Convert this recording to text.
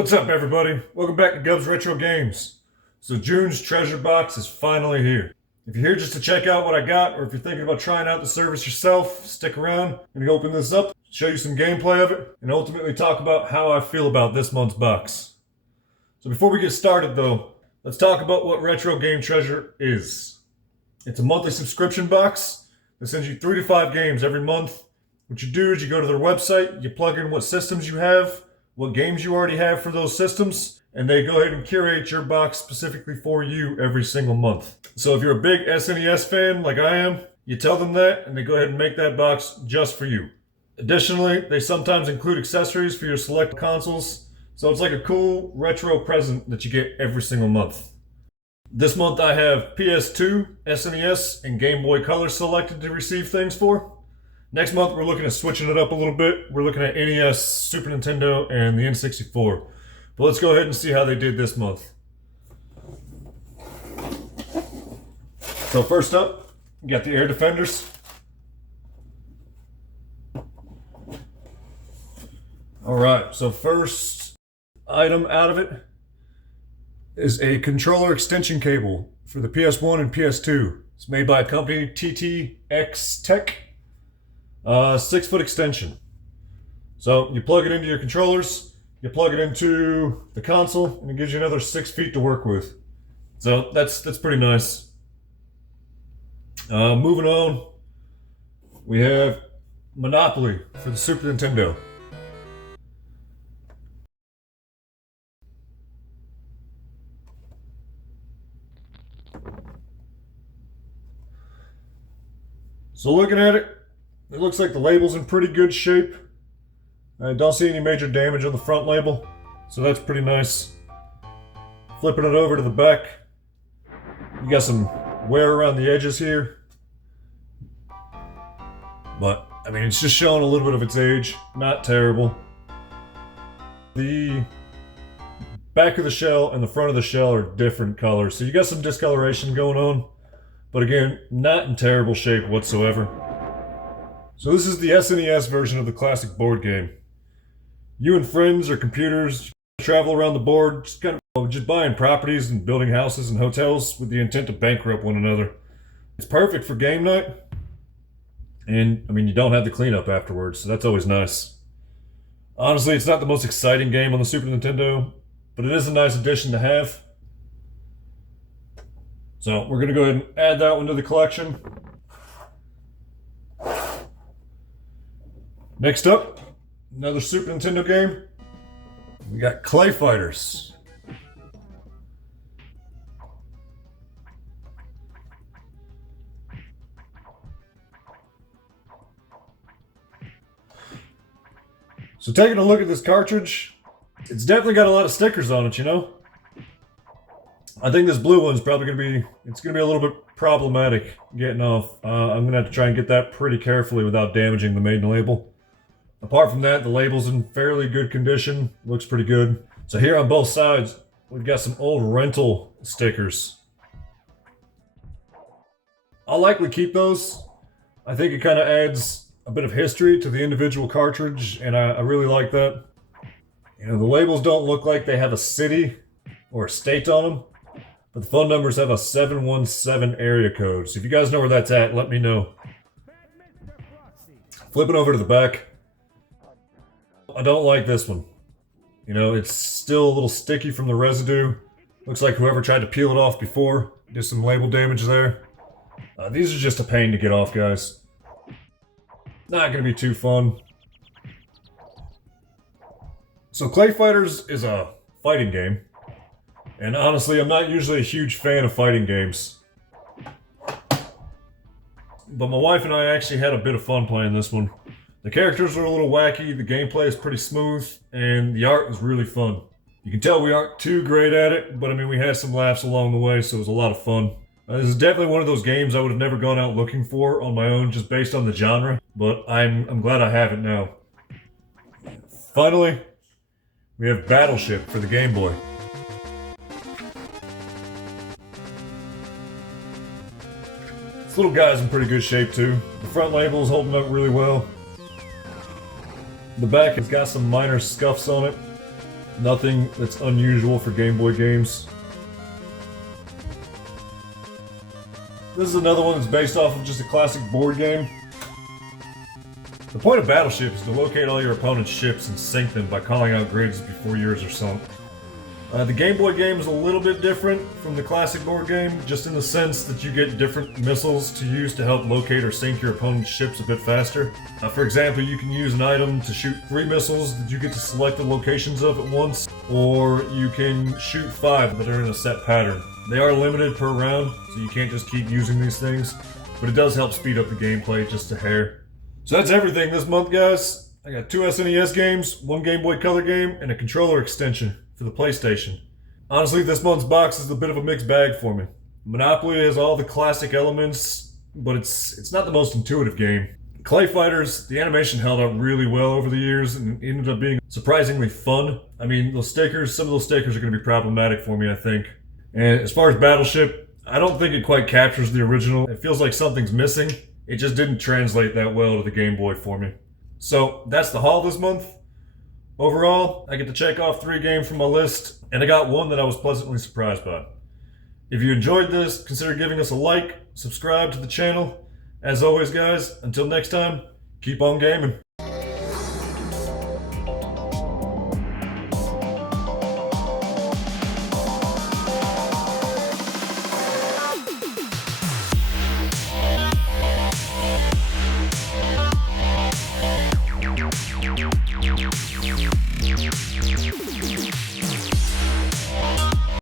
What's up, everybody? Welcome back to Gubsretrogames. So June's treasure box is finally here. If you're here just to check out what I got, or if you're thinking about trying out the service yourself, stick around. I'm gonna open this up, show you some gameplay of it, and ultimately talk about how I feel about this month's box. So before we get started though, let's talk about what Retro Game Treasure is. It's a monthly subscription box that sends you 3 to 5 games every month. What you do is you go to their website, you plug in what systems you have, what games you already have for those systems, and they go ahead and curate your box specifically for you every single month. So if you're a big SNES fan like I am, you tell them that and they go ahead and make that box just for you. Additionally, they sometimes include accessories for your select consoles, so it's like a cool retro present that you get every single month. This month I have PS2, SNES, and Game Boy Color selected to receive things for. Next month, we're looking at switching it up a little bit. We're looking at NES, Super Nintendo, and the N64. But let's go ahead and see how they did this month. So first up, you got the Air Defenders. Alright, so first item out of it is a controller extension cable for the PS1 and PS2. It's made by a company, TTX Tech. 6-foot extension. So you plug it into your controllers, you plug it into the console, and it gives you another 6 feet to work with. So that's pretty nice. Moving on, we have Monopoly for the Super Nintendo. So looking at it, it looks like the label's in pretty good shape. I don't see any major damage on the front label, so that's pretty nice. Flipping it over to the back, you got some wear around the edges here. But, I mean, it's just showing a little bit of its age, not terrible. The back of the shell and the front of the shell are different colors, so you got some discoloration going on. But again, not in terrible shape whatsoever. So this is the SNES version of the classic board game. You and friends or computers travel around the board, just buying properties and building houses and hotels with the intent to bankrupt one another. It's perfect for game night. And, I mean, you don't have to clean up afterwards, so that's always nice. Honestly, it's not the most exciting game on the Super Nintendo, but it is a nice addition to have. So we're going to go ahead and add that one to the collection. Next up, another Super Nintendo game. We got Clay Fighters. So taking a look at this cartridge, it's definitely got a lot of stickers on it, you know? I think this blue one's probably going to be a little bit problematic getting off. I'm going to have to try and get that pretty carefully without damaging the maiden label. Apart from that, the label's in fairly good condition. Looks pretty good. So here on both sides, we've got some old rental stickers. I'll likely keep those. I think it kind of adds a bit of history to the individual cartridge, and I really like that. You know, the labels don't look like they have a city or a state on them, but the phone numbers have a 717 area code. So if you guys know where that's at, let me know. Flipping over to the back. I don't like this one. You know, it's still a little sticky from the residue. Looks like whoever tried to peel it off before did some label damage there. These are just a pain to get off, guys. Not gonna be too fun. So Clay Fighters is a fighting game. And honestly, I'm not usually a huge fan of fighting games. But my wife and I actually had a bit of fun playing this one. The characters are a little wacky, the gameplay is pretty smooth, and the art was really fun. You can tell we aren't too great at it, but I mean, we had some laughs along the way, so it was a lot of fun. This is definitely one of those games I would have never gone out looking for on my own, just based on the genre, but I'm glad I have it now. Finally, we have Battleship for the Game Boy. This little guy's in pretty good shape too. The front label is holding up really well. The back has got some minor scuffs on it. Nothing that's unusual for Game Boy games. This is another one that's based off of just a classic board game. The point of Battleship is to locate all your opponent's ships and sink them by calling out grids before yours are sunk. The Game Boy game is a little bit different from the classic board game, just in the sense that you get different missiles to use to help locate or sink your opponent's ships a bit faster. For example, you can use an item to shoot 3 missiles that you get to select the locations of at once, or you can shoot 5 that are in a set pattern. They are limited per round, so you can't just keep using these things, but it does help speed up the gameplay just a hair. So that's everything this month, guys. I got 2 SNES games, 1 Game Boy Color game, and a controller extension for the PlayStation. Honestly, this month's box is a bit of a mixed bag for me. Monopoly has all the classic elements, but it's not the most intuitive game. Clay Fighters, the animation held up really well over the years and ended up being surprisingly fun. I mean, some of those stickers are going to be problematic for me, I think. And as far as Battleship, I don't think it quite captures the original. It feels like something's missing. It just didn't translate that well to the Game Boy for me. So that's the haul this month. Overall, I get to check off 3 games from my list, and I got 1 that I was pleasantly surprised by. If you enjoyed this, consider giving us a like, subscribe to the channel. As always, guys, until next time, keep on gaming.